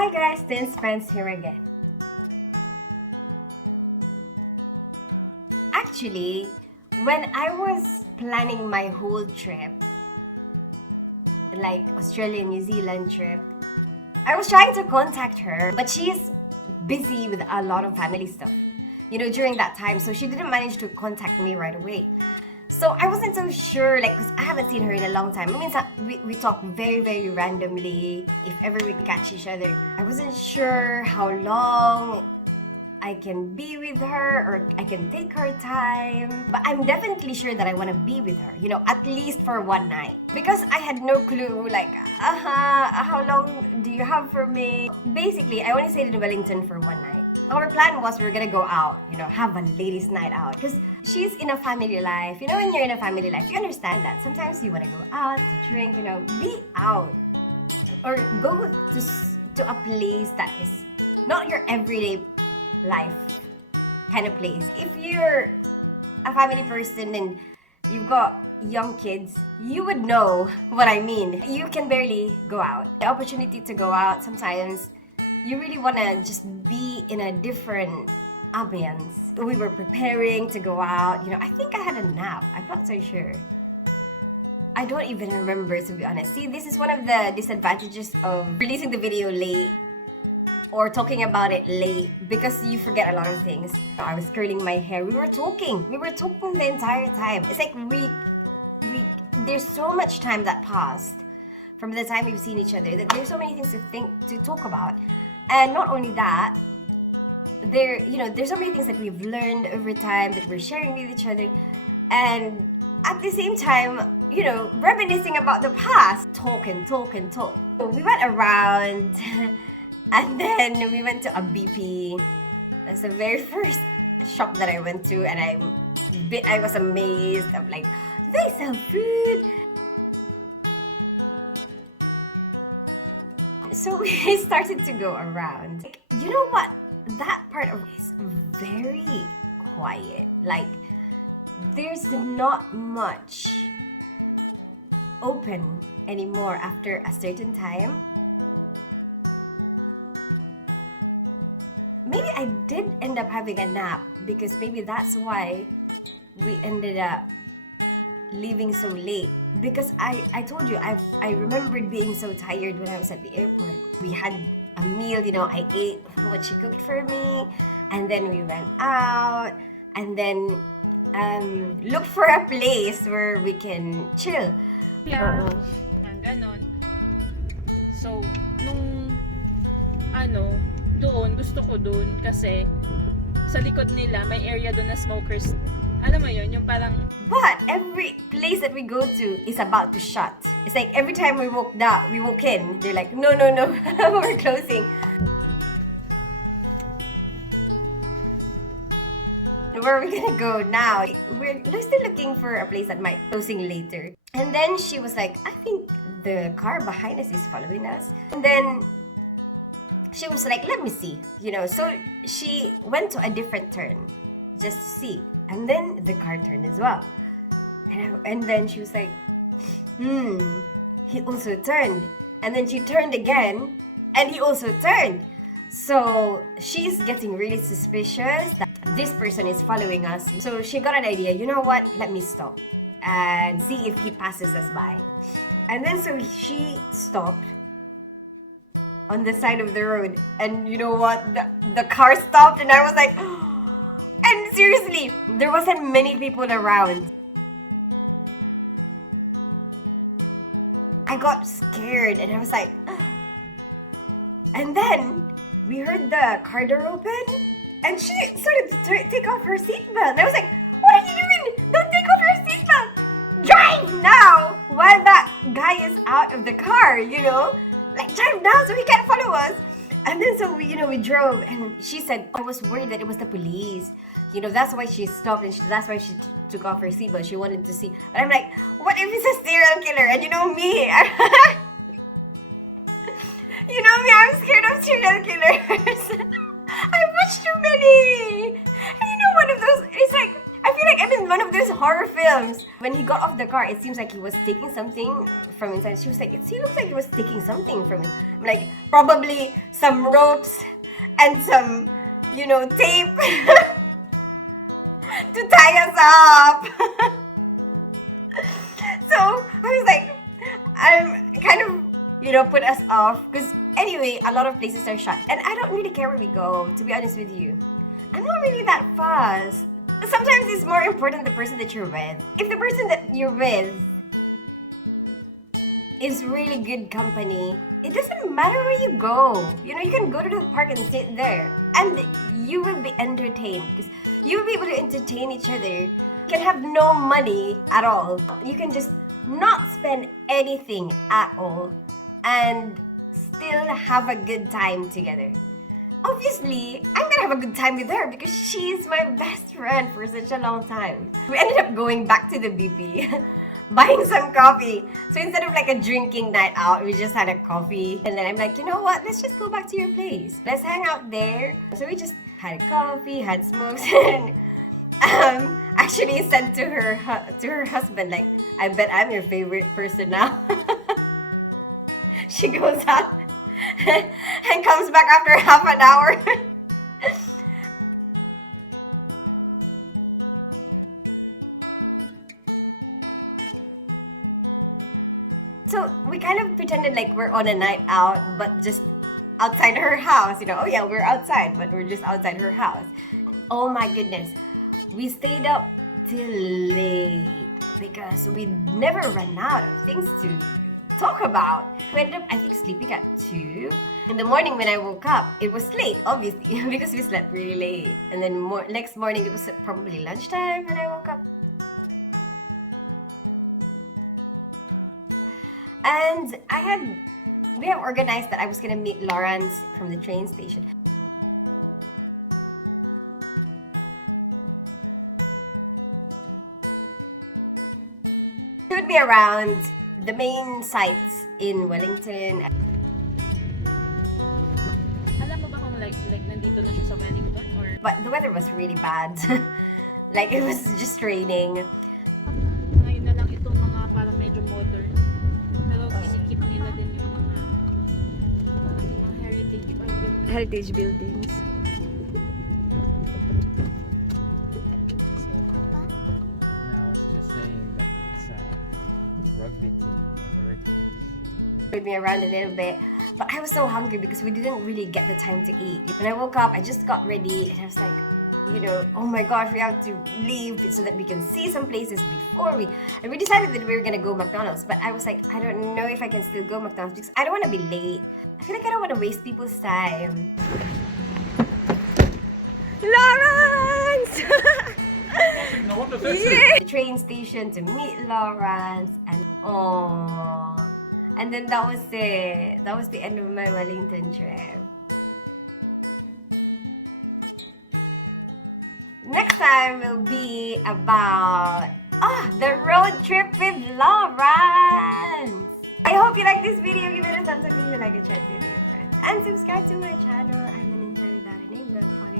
Hi guys, Tin Spence here again. Actually, when I was planning my whole trip, like Australia, New Zealand trip, I was trying to contact her, but she is busy with a lot of family stuff, during that time. So she didn't manage to contact me right away. So I wasn't so sure, because I haven't seen her in a long time. It means that we talk very, very randomly, if ever we catch each other. I wasn't sure how long I can be with her or I can take her time. But I'm definitely sure that I want to be with her, at least for one night. Because I had no clue, how long do you have for me? Basically, I only stayed in Wellington for one night. Our plan was we were gonna go out, have a ladies' night out. Because she's in a family life. When you're in a family life, you understand that. Sometimes you want to go out to drink, be out. Or go to a place that is not your everyday life kind of place. If you're a family person and you've got young kids, you would know what I mean. You can barely go out. The opportunity to go out, sometimes you really want to just be in a different ambience. We were preparing to go out. I think I had a nap. I'm not so sure. I don't even remember, to be honest. See, this is one of the disadvantages of releasing the video late or talking about it late, because you forget a lot of things. I was curling my hair. We were talking the entire time. It's like there's so much time that passed from the time we've seen each other that there's so many things to talk about. And not only that, there's so many things that we've learned over time that we're sharing with each other, and at the same time, reminiscing about the past. Talk and talk and talk. So we went around and then we went to a BP. That's the very first shop that I went to, and I was amazed. I'm like, do they sell food? So we started to go around. You know what? That part of it is very quiet. There's not much open anymore after a certain time. Maybe I did end up having a nap, because maybe that's why we ended up leaving so late. Because I told you, I remembered being so tired when I was at the airport. We had a meal, I ate what she cooked for me, and then we went out, and then look for a place where we can chill. Yeah. Ganon. So, doon, gusto ko doon kasi sa likod nila may area doon na smokers. Alam mo yun, yung parang... But every place that we go to is about to shut. It's like every time we walk in, they're like, no, we're closing. Where are we gonna go now? We're still looking for a place that might closing later. And then she was like, I think the car behind us is following us. And then she was like, let me see. So she went to a different turn just to see. And then the car turned as well. And then she was like, he also turned. And then she turned again, and he also turned. So she's getting really suspicious that this person is following us. So she got an idea. You know what? Let me stop and see if he passes us by. And then so she stopped on the side of the road. And you know what? The car stopped, and I was like... And seriously, there wasn't many people around. I got scared, and I was like... And then we heard the car door open, and she started to take off her seatbelt. And I was like, what are you doing? Don't take off your seatbelt! Drive now! While that guy is out of the car, drive now so he can't follow us. And then so we drove, and she said, I was worried that it was the police. That's why she stopped, and that's why she took off her seatbelt. She wanted to see. But I'm like, what if it's a serial killer? And me, I'm scared of serial killers. I've watched too many. And one of those, it's like, I feel like I'm in one of those horror films. When he got off the car, it seems like he was taking something from inside. She was like, he looks like he was taking something from it. I'm like, probably some ropes and some, tape to tie us up. So I was like, I'm kind of, put us off. Because anyway, a lot of places are shut. And I don't really care where we go, to be honest with you. I'm not really that fussed. Sometimes it's more important the person that you're with. If the person that you're with is really good company, it doesn't matter where you go. You can go to the park and sit there. And you will be entertained. Because you will be able to entertain each other. You can have no money at all. You can just not spend anything at all. And still have a good time together. Obviously, I'm gonna have a good time with her because she's my best friend for such a long time. We ended up going back to the BP, buying some coffee. So instead of like a drinking night out, we just had a coffee. And then I'm like, you know what? Let's just go back to your place. Let's hang out there. So we just had coffee, had smokes, and actually said to her husband, like, I bet I'm your favorite person now. She goes out and comes back after half an hour. So we kind of pretended like we're on a night out, but just outside her house. Oh yeah, we're outside, but we're just outside her house. Oh my goodness. We stayed up till late because we never ran out of things to talk about. We ended up, I think, sleeping at 2. In the morning when I woke up, it was late, obviously, because we slept really late. And then next morning, it was probably lunchtime when I woke up. And we have organized that I was gonna meet Lawrence from the train station. He would be around the main sites in Wellington. Alam mo ba kung like nandito na siya sa Wellington or... But the weather was really bad. Like, it was just raining. Ngayon na lang itong mga parang medyo modern. Pero kinikip nila din yung mga parang yung mga heritage buildings. I was just saying that it's a rugby team. With me around a little bit, but I was so hungry because we didn't really get the time to eat. When I woke up, I just got ready and I was like, oh my gosh, we have to leave so that we can see some places before and we decided that we were gonna go McDonald's, but I was like, I don't know if I can still go McDonald's because I don't want to be late. I feel like I don't want to waste people's time. Lawrence! Yeah. The train station to meet Lawrence and and then that was it. That was the end of my Wellington trip. Next time will be about the road trip with Lawrence. I hope you like this video. Give it a thumbs up if you like it, share it with your friends, and subscribe to my channel. I'm an Ninja without a name. Don't forget